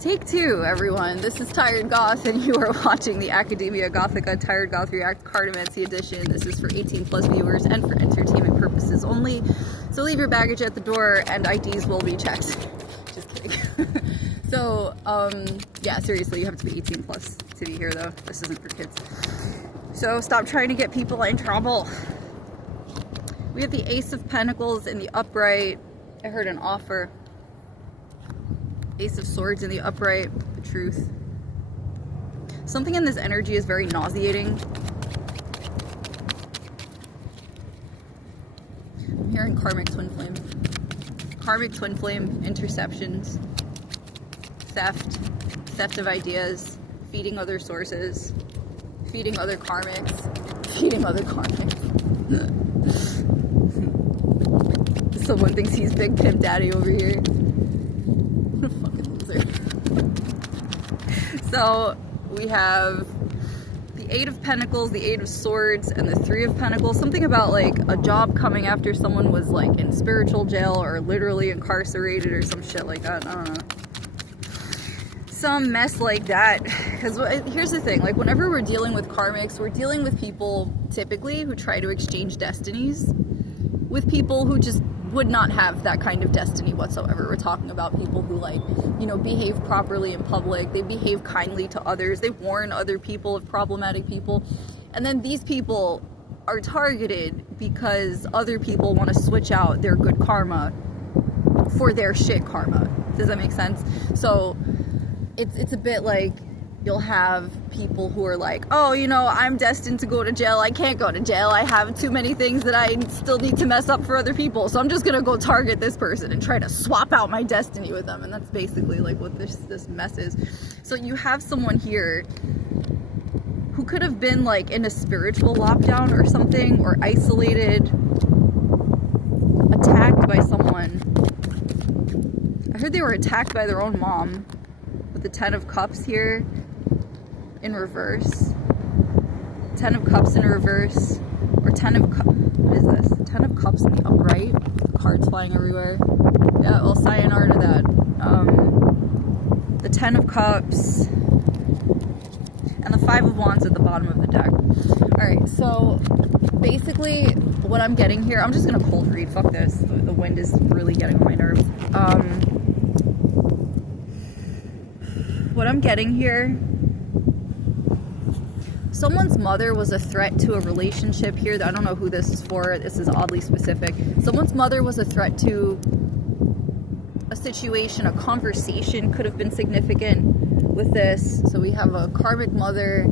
Take two, everyone. This is Tired Goth, and you are watching the Academia Gothica Tired Goth React Cartomancy Edition. This is for 18 plus viewers and for entertainment purposes only. So leave your baggage at the door and IDs will be checked. Just kidding. So, yeah, seriously, you have to be 18 plus to be here, though. This isn't for kids. So stop trying to get people in trouble. We have the Ace of Pentacles in the upright. I heard an offer. Ace of Swords in the upright, the Truth. Something in this energy is very nauseating. I'm hearing Karmic Twin Flame. Karmic Twin Flame, interceptions, theft of ideas, feeding other sources, feeding other karmics, feeding other karmics. Someone thinks he's Big Pimp Daddy over here. Fucking loser. So we have the Eight of Pentacles, the Eight of Swords, and the Three of Pentacles. Something about like a job coming after someone was like in spiritual jail or literally incarcerated or some shit like that. I don't know. Some mess like that. Because here's the thing, like whenever we're dealing with karmics, we're dealing with people typically who try to exchange destinies with people who just would not have that kind of destiny whatsoever. We're talking about people who, like, you know, behave properly in public, they behave kindly to others, they warn other people of problematic people, and then these people are targeted because other people want to switch out their good karma for their shit karma. Does that make sense? So it's a bit like you'll have people who are like, oh, you know, I'm destined to go to jail. I can't go to jail. I have too many things that I still need to mess up for other people. So I'm just going to go target this person and try to swap out my destiny with them. And that's basically like what this mess is. So you have someone here who could have been like in a spiritual lockdown or something, or isolated, attacked by someone. I heard they were attacked by their own mom with the Ten of Cups here. In reverse. Ten of Cups in reverse. Or Ten of Cups. What is this? Ten of Cups in the upright. Cards flying everywhere. Yeah, well, sayonara to that. The Ten of Cups. And the Five of Wands at the bottom of the deck. Alright, so basically what I'm getting here, I'm just gonna cold read. Fuck this. The wind is really getting on my nerves. What I'm getting here, someone's mother was a threat to a relationship here. I don't know who this is for. This is oddly specific. Someone's mother was a threat to a situation. A conversation could have been significant with this. So we have a karmic mother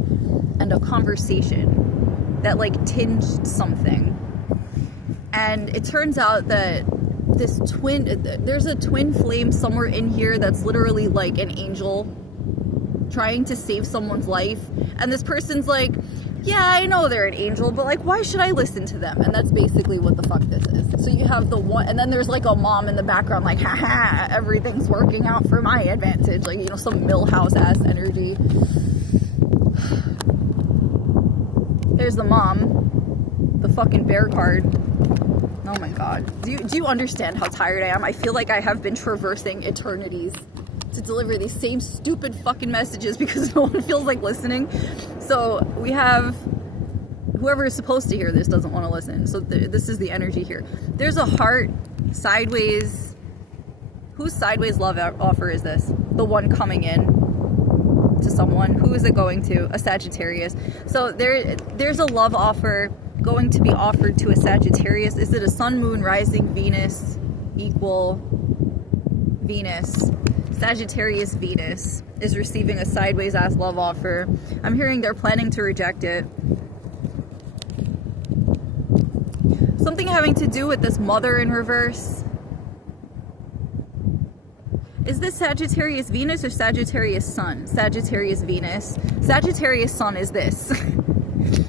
and a conversation that like tinged something. And it turns out that there's a twin flame somewhere in here that's literally like an angel trying to save someone's life, and this person's like, yeah, I know they're an angel, but like, why should I listen to them? And that's basically what the fuck this is. So you have the one, and then there's like a mom in the background like, haha, everything's working out for my advantage, like, you know, some Millhouse ass energy. There's the mom, the fucking bear card. Oh my god. Do you understand how tired I am? I feel like I have been traversing eternities to deliver these same stupid fucking messages because no one feels like listening. So we have whoever is supposed to hear this doesn't want to listen. So this is the energy here. There's a heart sideways. Whose sideways love offer is this? The one coming in to someone. Who is it going to? A Sagittarius. So there's a love offer going to be offered to a Sagittarius. Is it a sun, moon, rising, Venus equal Venus? Sagittarius Venus is receiving a sideways ass love offer. I'm hearing they're planning to reject it. Something having to do with this mother in reverse. Is this Sagittarius Venus or Sagittarius Sun? Sagittarius Venus. Sagittarius Sun is this.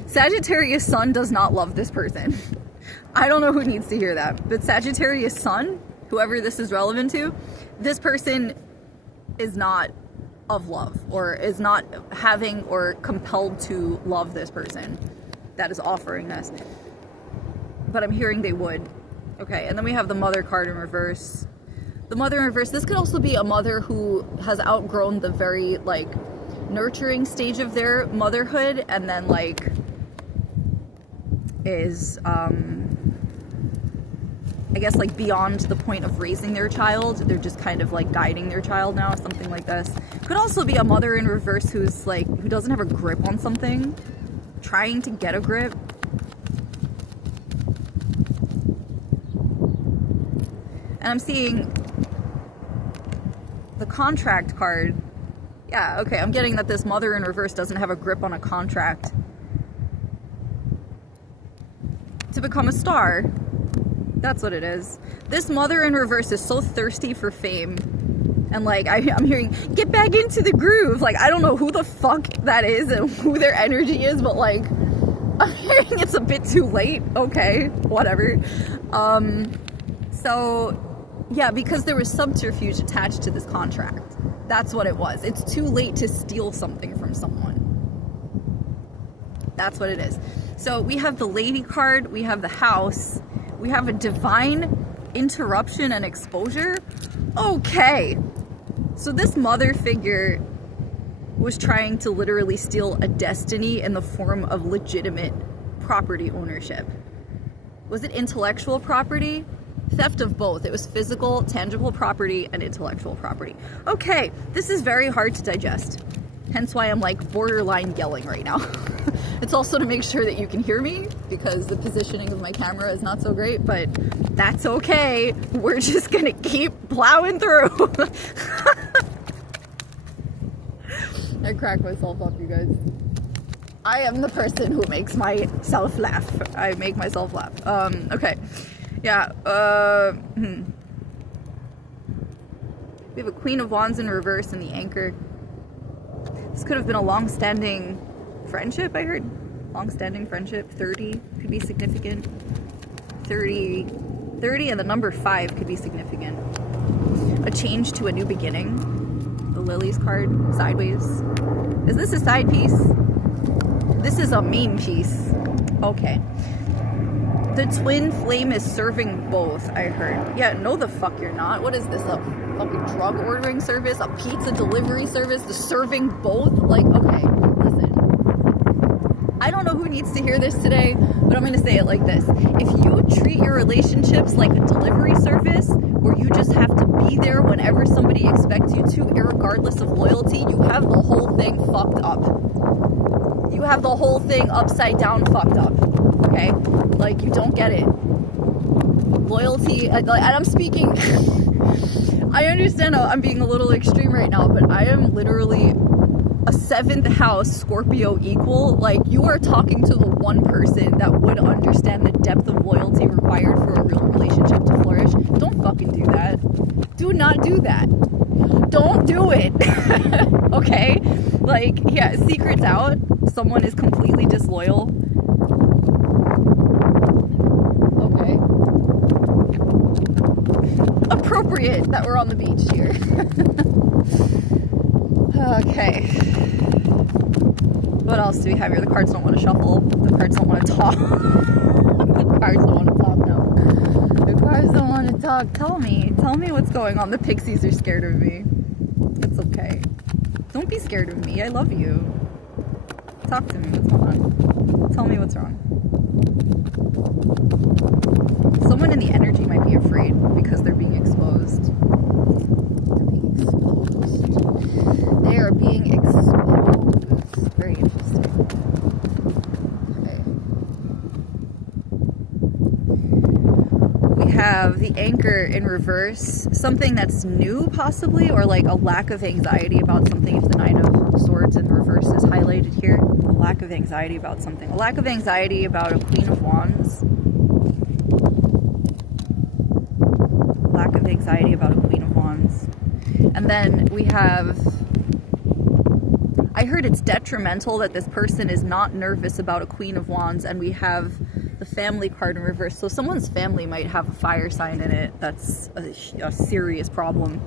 Sagittarius Sun does not love this person. I don't know who needs to hear that, but Sagittarius Sun, whoever this is relevant to, this person is not of love, or is not having or compelled to love this person that is offering this. But I'm hearing they would. Okay, and then we have the Mother card in reverse. The mother in reverse, this could also be a mother who has outgrown the very, like, nurturing stage of their motherhood, and then, like, is, I guess, like, beyond the point of raising their child. They're just kind of, like, guiding their child now, something like this. Could also be a mother in reverse who's, like, who doesn't have a grip on something, trying to get a grip. And I'm seeing the contract card. Yeah, okay, I'm getting that this mother in reverse doesn't have a grip on a contract to become a star. That's what it is. This mother in reverse is so thirsty for fame. And, like, I'm hearing, get back into the groove. Like, I don't know who the fuck that is and who their energy is, but, like, I'm hearing it's a bit too late. Okay, whatever. So, yeah, because there was subterfuge attached to this contract. That's what it was. It's too late to steal something from someone. That's what it is. So we have the lady card, we have the house, we have a divine interruption and exposure. Okay. So this mother figure was trying to literally steal a destiny in the form of legitimate property ownership. Was it intellectual property? Theft of both. It was physical, tangible property, and intellectual property. Okay, this is very hard to digest. Hence why I'm, like, borderline yelling right now. It's also to make sure that you can hear me, because the positioning of my camera is not so great, but that's okay. We're just gonna keep plowing through. I crack myself up, you guys. I am the person who makes myself laugh. I make myself laugh. Okay. Yeah, we have a Queen of Wands in reverse and the Anchor. This could have been a long-standing friendship, I heard. Long-standing friendship. 30 could be significant. 30 and the number 5 could be significant. A change to a new beginning. The Lilies card, sideways. Is this a side piece? This is a main piece. Okay. The twin flame is serving both, I heard. Yeah, no the fuck you're not. What is this, a fucking drug ordering service? A pizza delivery service? The serving both? Like, okay, listen. I don't know who needs to hear this today, but I'm gonna say it like this. If you treat your relationships like a delivery service, where you just have to be there whenever somebody expects you to, irregardless of loyalty, you have the whole thing fucked up. You have the whole thing upside down fucked up. Okay? Like, you don't get it. Loyalty, and I'm speaking, I understand I'm being a little extreme right now, but I am literally a 7th house Scorpio equal. Like, you are talking to the one person that would understand the depth of loyalty required for a real relationship to flourish. Don't fucking do that. Do not do that. Don't do it. Okay? Like, yeah, secret's out. Someone is completely disloyal. Okay. Appropriate that we're on the beach here. Okay. What else do we have here? The cards don't want to shuffle. The cards don't want to talk. The cards don't want to talk now. The cards don't want to talk. Tell me what's going on. The pixies are scared of me. It's okay. Don't be scared of me. I love you. Talk to me. What's going on? Tell me what's wrong. Someone in the energy might be afraid because they're being exposed. They're being exposed. They are being exposed. Very interesting. Okay. We have the Anchor in reverse. Something that's new, possibly, or like a lack of anxiety about something if the Knight of Swords in reverse is highlighted here. A lack of anxiety about something. A lack of anxiety about a Queen of Wands. Lack of anxiety about a Queen of Wands. And then we have, I heard it's detrimental that this person is not nervous about a Queen of Wands, and we have the Family card in reverse. So someone's family might have a fire sign in it. That's a serious problem.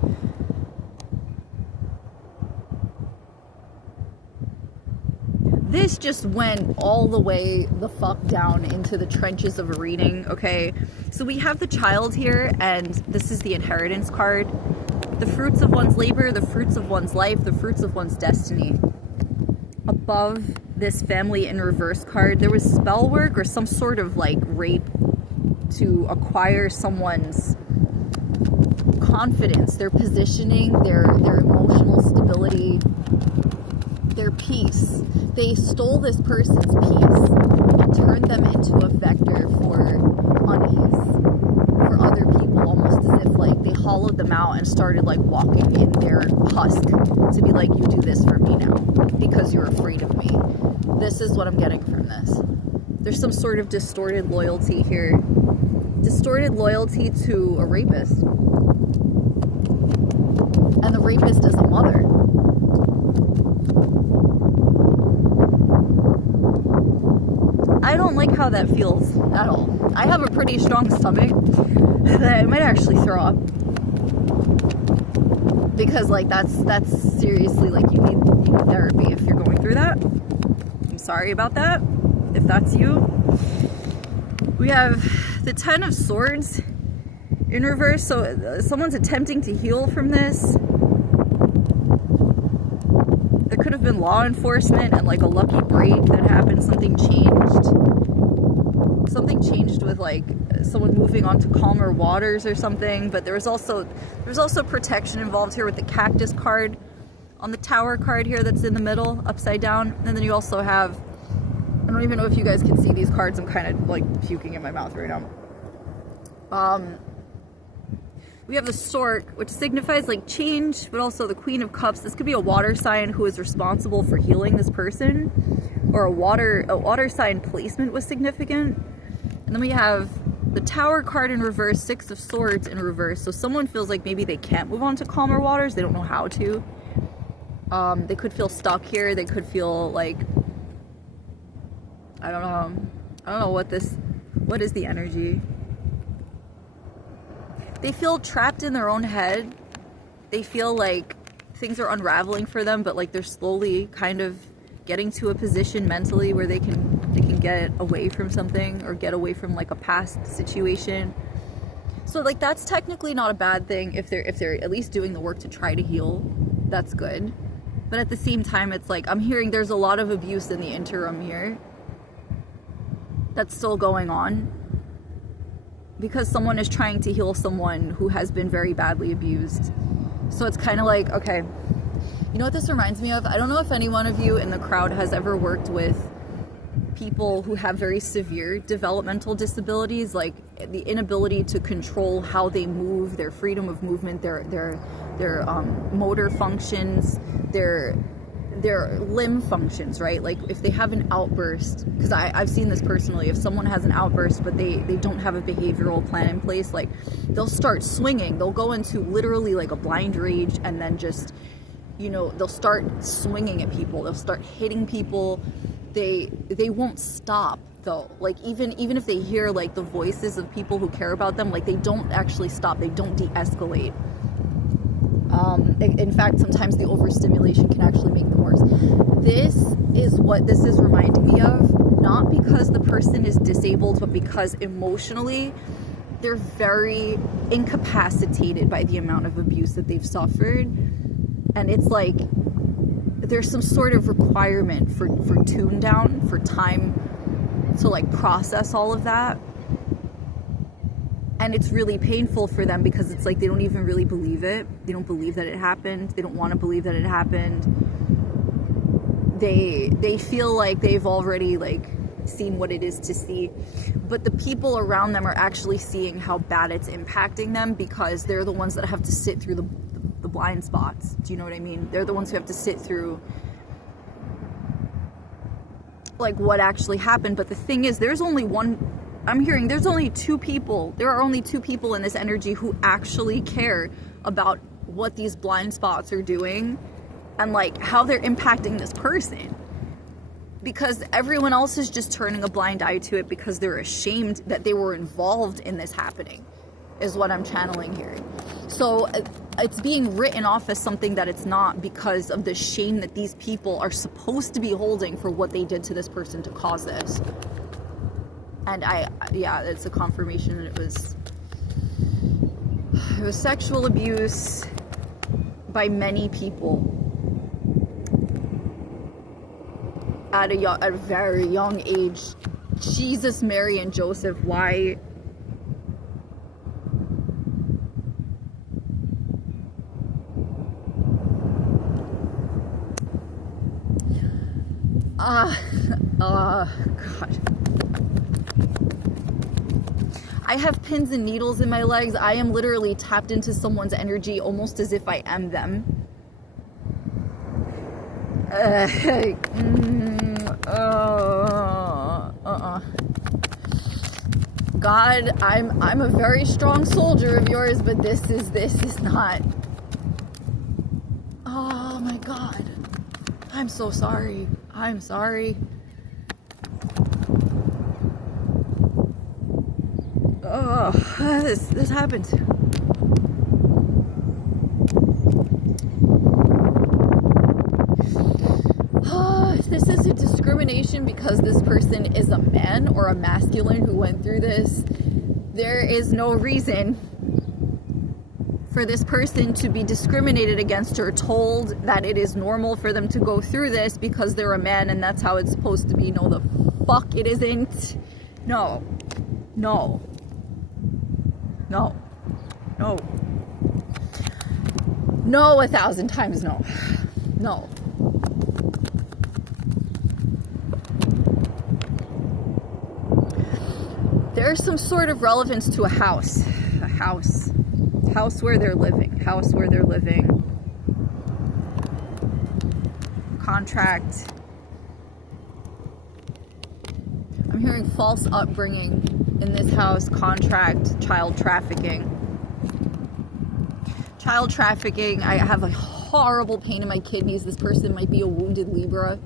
this just went all the way the fuck down into the trenches of a reading, okay? So we have the child here, and this is the inheritance card. The fruits of one's labor, the fruits of one's life, the fruits of one's destiny. Above this family in reverse card, there was spell work or some sort of like rape to acquire someone's confidence, their positioning, their emotional stability, their peace. They stole this person's peace and turned them into a vector for unease for other people, almost as if like they hollowed them out and started like walking in their husk to be like, you do this for me now because you're afraid of me. This is what I'm getting from this. There's some sort of distorted loyalty here. Distorted loyalty to a rapist. And the rapist is a mother. I don't like how that feels at all. I have a pretty strong stomach that I might actually throw up. Because like that's seriously like you need therapy if you're going through that. I'm sorry about that, if that's you. We have the 10 of Swords in reverse, so someone's attempting to heal from this. There could have been law enforcement and like a lucky break that happened, something changed with like someone moving on to calmer waters or something, but there's also protection involved here with the cactus card on the Tower card here that's in the middle, upside down. And then you also have, I don't even know if you guys can see these cards, I'm kind of like puking in my mouth right now. We have the Stork, which signifies like change, but also the Queen of Cups. This could be a water sign who is responsible for healing this person, or a water sign placement was significant. And then we have the Tower card in reverse, 6 of Swords in reverse. So someone feels like maybe they can't move on to calmer waters. They don't know how to. They could feel stuck here. They could feel like, I don't know what is the energy. They feel trapped in their own head. They feel like things are unraveling for them, but like they're slowly kind of getting to a position mentally where they can get away from something or get away from like a past situation. So like that's technically not a bad thing if they're at least doing the work to try to heal. That's good. But at the same time, it's like I'm hearing there's a lot of abuse in the interim here that's still going on, because someone is trying to heal someone who has been very badly abused. So it's kind of like, okay, you know what this reminds me of? I don't know if any one of you in the crowd has ever worked with people who have very severe developmental disabilities, like the inability to control how they move, their freedom of movement, their motor functions, their limb functions, right? Like if they have an outburst, because I've seen this personally, if someone has an outburst but they don't have a behavioral plan in place, like they'll start swinging, they'll go into literally like a blind rage, and then just, you know, they'll start swinging at people, they'll start hitting people. They won't stop though. Like even if they hear like the voices of people who care about them, like they don't actually stop, they don't de-escalate. In fact, sometimes the overstimulation can actually make them worse. This is what this is reminding me of, not because the person is disabled, but because emotionally they're very incapacitated by the amount of abuse that they've suffered. And it's like there's some sort of requirement for tune down, for time to like process all of that. And it's really painful for them because it's like they don't even really believe it. They don't believe that it happened. They don't want to believe that it happened. They feel like they've already like seen what it is to see. But the people around them are actually seeing how bad it's impacting them, because they're the ones that have to sit through the blind spots. Do you know what I mean? They're the ones who have to sit through like what actually happened. But the thing is, there's only two people. There are only two people in this energy who actually care about what these blind spots are doing and like how they're impacting this person. Because everyone else is just turning a blind eye to it because they're ashamed that they were involved in this happening, is what I'm channeling here. So it's being written off as something that it's not because of the shame that these people are supposed to be holding for what they did to this person to cause this. And yeah, it's a confirmation that it was sexual abuse by many people at a very young age. Jesus, Mary, and Joseph, why? God. I have pins and needles in my legs. I am literally tapped into someone's energy almost as if I am them. God, I'm a very strong soldier of yours, but this is not. Oh my God. I'm so sorry. I'm sorry. Oh, this happened. This is a discrimination because this person is a man or a masculine who went through this. There is no reason for this person to be discriminated against or told that it is normal for them to go through this because they're a man and that's how it's supposed to be. No, the fuck it isn't. No. No. No. No. No, 1,000 times no. No. There's some sort of relevance to a house. A house. House where they're living. House where they're living. Contract. I'm hearing false upbringing in this house. Contract. Child trafficking. Child trafficking. I have a horrible pain in my kidneys. This person might be a wounded Libra.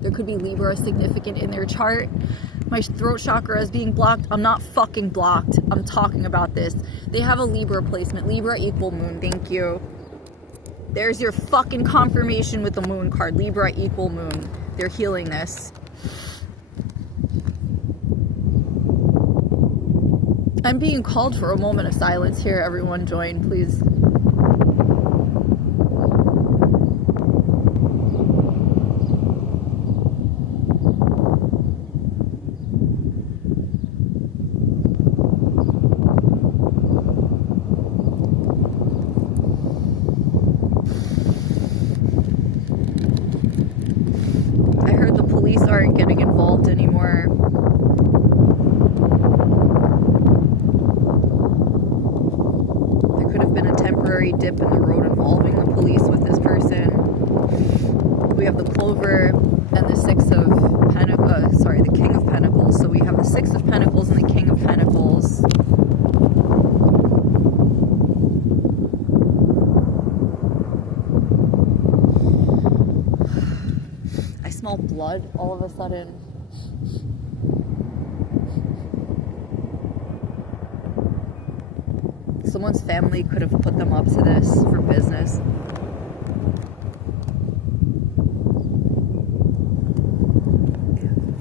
There could be Libra significant in their chart. My throat chakra is being blocked. I'm not fucking blocked. I'm talking about this. They have a Libra placement. Libra equal moon. Thank you. There's your fucking confirmation with the moon card. Libra equal moon. They're healing this. I'm being called for a moment of silence here. Everyone join, please. Aren't getting involved anymore. There could have been a temporary dip in the road involving the police with this person. We have the Clover and the the King of Pentacles. So we have the Six of Pentacles and the King of Pentacles. Smell blood all of a sudden. Someone's family could have put them up to this for business.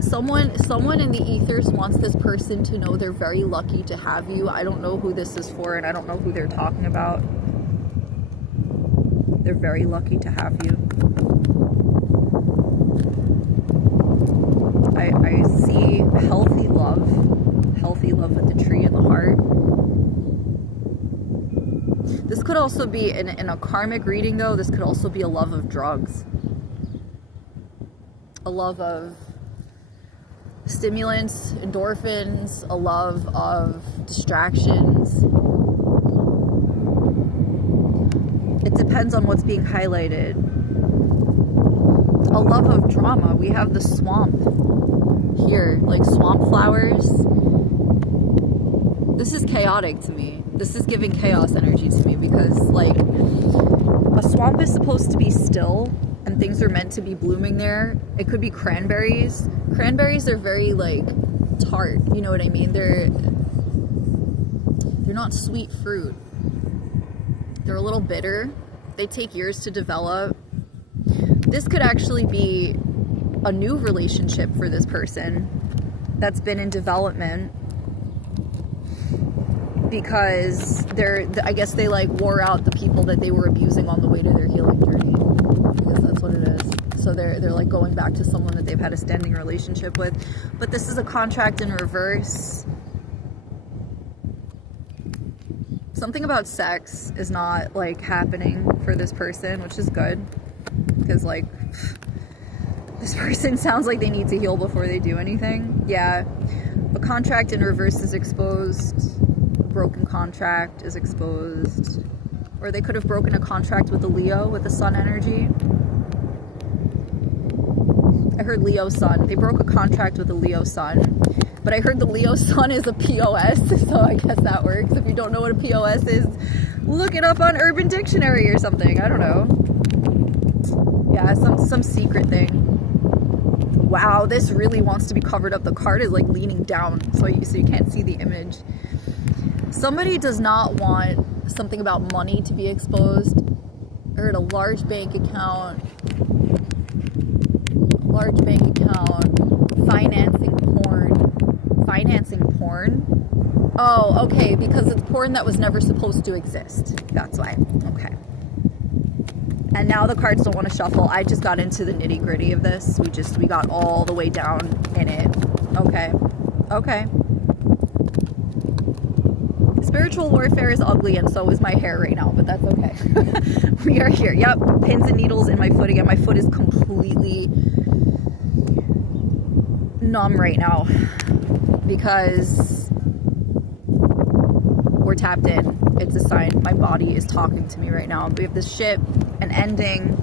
Someone in the ethers wants this person to know they're very lucky to have you. I don't know who this is for and I don't know who they're talking about. They're very lucky to have you. I see healthy love with the tree in the heart. This could also be, in a karmic reading though, this could also be a love of drugs. A love of stimulants, endorphins, a love of distractions. It depends on what's being highlighted. A love of drama. We have the swamp here, like swamp flowers. This is chaotic to me. This is giving chaos energy to me because, like, a swamp is supposed to be still and things are meant to be blooming there. It could be cranberries. Cranberries are very, like, tart. You know what I mean? They're not sweet fruit. They're a little bitter. They take years to develop. This could actually be a new relationship for this person that's been in development, because I guess they like wore out the people that they were abusing on the way to their healing journey. I guess that's what it is. So they're like going back to someone that they've had a standing relationship with. But this is a contract in reverse. Something about sex is not like happening for this person, which is good, because like this person sounds like they need to heal before they do anything. Yeah, a contract in reverse is exposed. A broken contract is exposed. Or they could have broken a contract with a Leo with the sun energy. I heard Leo sun. They broke a contract with a Leo sun. But I heard the Leo sun is a POS, so I guess that works. If you don't know what a POS is, look it up on Urban Dictionary or something. I don't know. Yeah, some secret thing. Wow, this really wants to be covered up. The card is like leaning down, so you can't see the image. Somebody does not want something about money to be exposed. I heard a large bank account, financing porn. Oh, okay, because it's porn that was never supposed to exist. That's why. Okay. And now the cards don't want to shuffle. I just got into the nitty gritty of this. We got all the way down in it. Okay. Okay. Spiritual warfare is ugly, and so is my hair right now, but that's okay. We are here. Yep. Pins and needles in my foot again. My foot is completely numb right now because we're tapped in. It's a sign. My body is talking to me right now. We have this ship, an ending,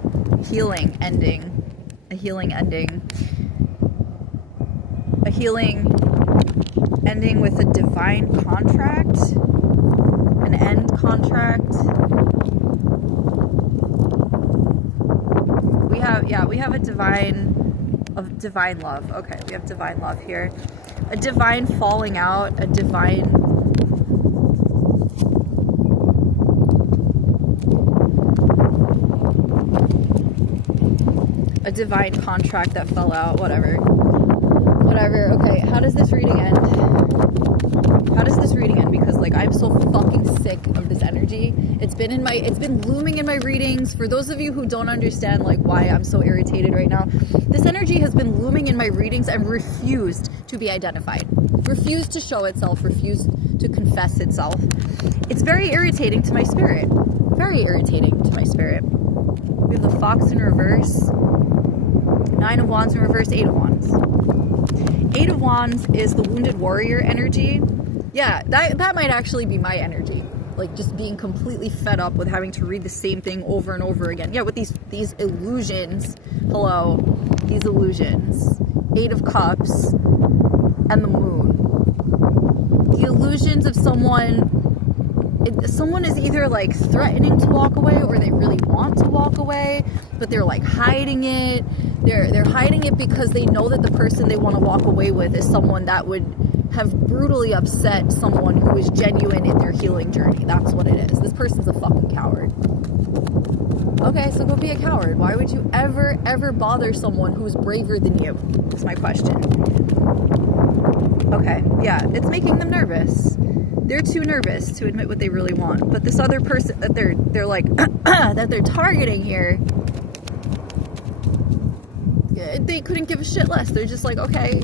healing ending, a healing ending, a healing ending with a divine contract, an end contract. We have a divine love. Okay, we have divine love here. A divine falling out, a divine contract that fell out, whatever. Okay, how does this reading end? Because like I'm so fucking sick of this energy. It's been looming in my readings. For those of you who don't understand like why I'm so irritated right now, this energy has been looming in my readings and refused to be identified, refused to show itself, refused to confess itself. It's very irritating to my spirit. Very irritating to my spirit. We have the Fox in reverse, 9 of Wands in reverse, 8 of Wands. 8 of Wands is the wounded warrior energy. Yeah, that might actually be my energy. Like just being completely fed up with having to read the same thing over and over again. Yeah, with these illusions. Hello, these illusions. 8 of Cups and the Moon. The illusions of someone is either like threatening to walk away or they really want to walk away, but they're like hiding it. They're hiding it because they know that the person they want to walk away with is someone that would have brutally upset someone who is genuine in their healing journey. That's what it is. This person's a fucking coward. Okay, so go be a coward. Why would you ever bother someone who's braver than you? Is my question. Okay, yeah, it's making them nervous. They're too nervous to admit what they really want. But this other person that they're like that they're targeting here, they couldn't give a shit less. They're just like, okay,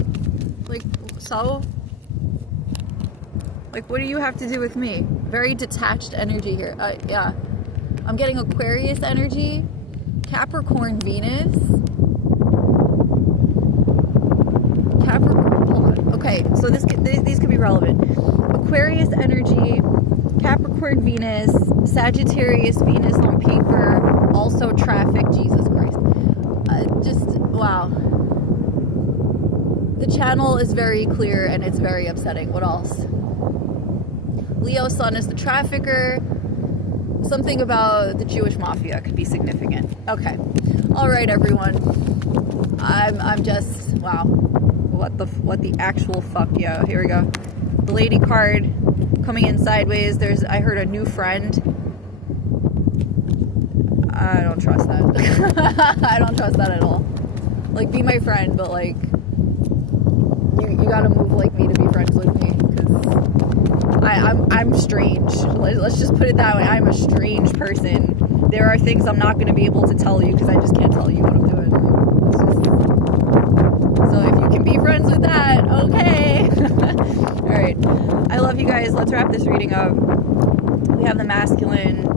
like, so, like, what do you have to do with me? Very detached energy here. Yeah, I'm getting Aquarius energy, Capricorn Venus, Capricorn. Hold on. Okay, so these could be relevant. Aquarius energy, Capricorn Venus, Sagittarius Venus on paper, also traffic, Jesus Christ. Just, wow. The channel is very clear and it's very upsetting. What else? Leo sun is the trafficker. Something about the Jewish mafia could be significant. Okay. All right, everyone. I'm just, wow. What the actual fuck? Yeah, here we go. The lady card coming in sideways. I heard a new friend. I don't trust that. I don't trust that at all. Like, be my friend, but like, you gotta move like me to be friends with me, because I'm strange. Let's just put it that way. I'm a strange person. There are things I'm not gonna be able to tell you because I just can't tell you what I'm doing. So if you can be friends with that, okay. All right. I love you guys. Let's wrap this reading up. We have the masculine.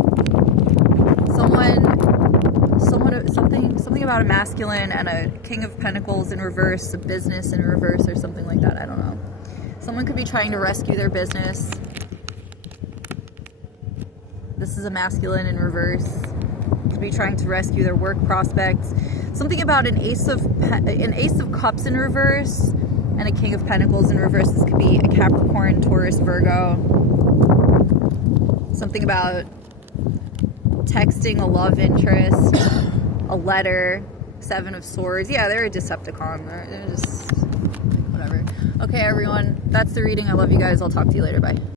Something about a masculine and a King of Pentacles in reverse, a business in reverse, or something like that. I don't know. Someone could be trying to rescue their business. This is a masculine in reverse. Could be trying to rescue their work prospects. Something about an Ace of Cups in reverse and a King of Pentacles in reverse. This could be a Capricorn, Taurus, Virgo. Something about texting a love interest, a letter, Seven of Swords. Yeah, they're a Decepticon. They're just whatever. Okay, everyone, that's the reading. I love you guys. I'll talk to you later. Bye.